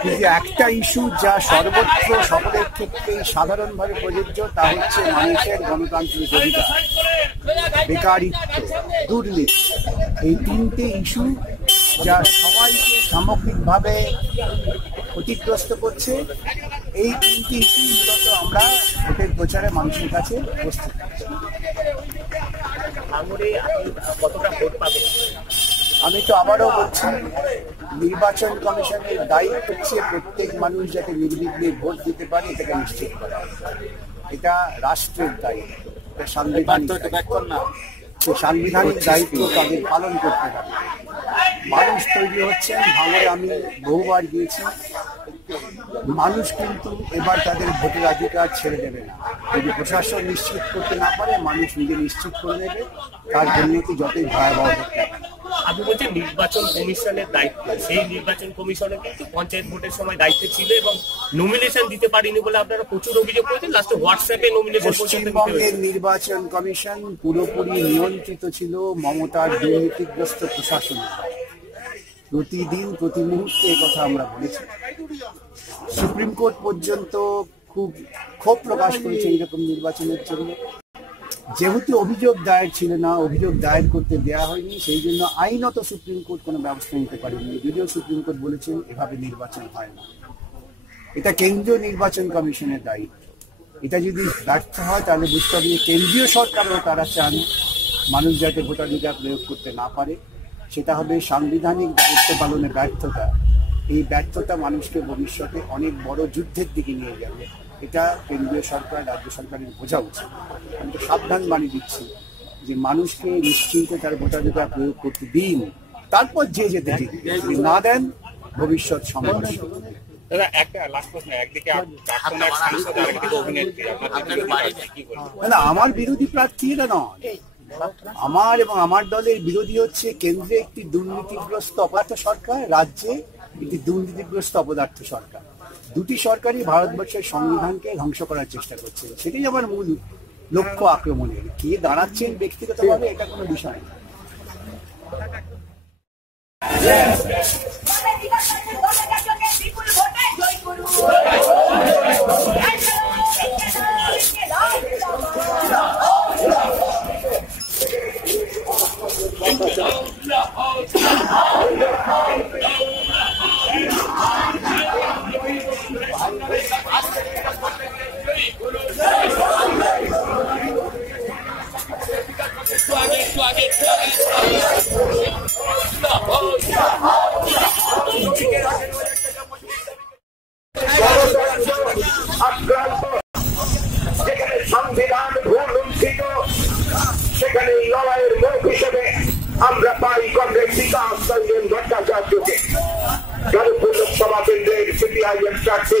কিন্তু একটা ইস্যু যা সর্বত্র সকলের ক্ষেত্রে সাধারণভাবে প্রযোজ্য, তা হচ্ছে মানুষের গণতান্ত্রিক অধিকার। বেকারিত্ব, দুর্নীতি, এই তিনটে ইস্যু যা সবাইকে সামগ্রিকভাবে ক্ষতিগ্রস্ত করছে, এই তিনটি ইস্যু মূলত আমরা ভোটের প্রচারে মানুষের কাছে আপনি কতটা ভোট পাবেন? আমি তো আবারও বলছি নির্বাচন কমিশনের দায়িত্ব হচ্ছে প্রত্যেক মানুষ যাতে নির্বিঘ্নে ভোট দিতে পারে এটাকে নিশ্চিত করা। এটা রাষ্ট্রের দায়িত্ব এটা সাংবিধানিক সাংবিধানিক দায়িত্ব তাদের পালন করতে হবে। মানুষ তৈরি হচ্ছেন ভাঙড়ে আমি বহুবার গিয়েছি মানুষ কিন্তু এবার তাদের ভোটের অধিকার ছেড়ে দেবে না। যদি প্রশাসন নিশ্চিত করতে না পারে মানুষ নিজে নিশ্চিত করে নেবে। তার পরিণতি যতই ভয়াবহ হোক না বলছি নির্বাচন কমিশনের দায়িত্ব। সেই নির্বাচন কমিশনে কিন্তু পঞ্চায়েত ভোটের সময় দায়িত্ব ছিল এবং নমিনেশন দিতে পারিনি বলে আপনারা প্রচুর অভিযোগ করেছেন। লাস্টে হোয়াটসঅ্যাপে নমিনেশন পশ্চিমবঙ্গের নির্বাচন কমিশন পুরোপুরি নিয়ন্ত্রিত ছিল মমতার দুর্নীতিগ্রস্ত প্রশাসন। প্রতিদিন প্রতি মুহূর্তে কথা আমরা বলেছি। সুপ্রিম কোর্ট পর্যন্ত খুব ক্ষোভ প্রকাশ করেছে এরকম নির্বাচনের জন্য। যেহেতু অভিযোগ দায়ের ছিল না, অভিযোগ দায়ের করতে দেওয়া হয়নি, সেই জন্য আইনত সুপ্রিম কোর্ট কোনো ব্যবস্থা নিতে পারেনি। যদিও সুপ্রিম কোর্ট বলেছেন এভাবে নির্বাচন হয় না। এটা কেন্দ্রীয় নির্বাচন কমিশনের দায়িত্ব। এটা যদি ব্যর্থ হয়, তাহলে বুঝতে হবে কেন্দ্রীয় সরকারও তারা চান মানুষ যাতে ভোটাধিকার প্রয়োগ করতে না পারে। সেটা হবে সাংবিধানিক দায়িত্ব পালনে ব্যর্থতা। এই ব্যর্থতা মানুষকে ভবিষ্যতে অনেক বড় যুদ্ধের দিকে নিয়ে যাবে। এটা কেন্দ্রীয় সরকার রাজ্য সরকারের বোঝা উচিত। আমি তো সাবধান বাণী দিচ্ছি যে মানুষকে নিশ্চিন্তে তার ভোটাধিকার প্রয়োগ করতে দিন। তারপর যে যেতে দিন। যদি না দেন ভবিষ্যৎ বলবেন? না আমার বিরোধী প্রার্থী এটা নয়। আমার এবং আমার দলের বিরোধী হচ্ছে কেন্দ্রে একটি দুর্নীতিগ্রস্ত অপদার্থ সরকার রাজ্যে একটি দুর্নীতিগ্রস্ত অপদার্থ সরকার। দুটি সরকারই ভারতবর্ষের সংবিধানকে ধ্বংস করার চেষ্টা করছে। সেটাই আমার মূল লক্ষ্য আক্রমণের। কে দাঁড়াচ্ছেন ব্যক্তিগতভাবে, এটা কোনো বিষয় না। আক্রান্ত যেখানে সংবিধান ভুল লুণ্ঠিত সেখানে লড়াইয়ের মুখ হিসেবে আমরা পাই কংগ্রেস বিকাশ রঞ্জন ভট্টাচার্যকে যাদবপুর লোকসভা কেন্দ্রের সিপিআইএম প্রার্থী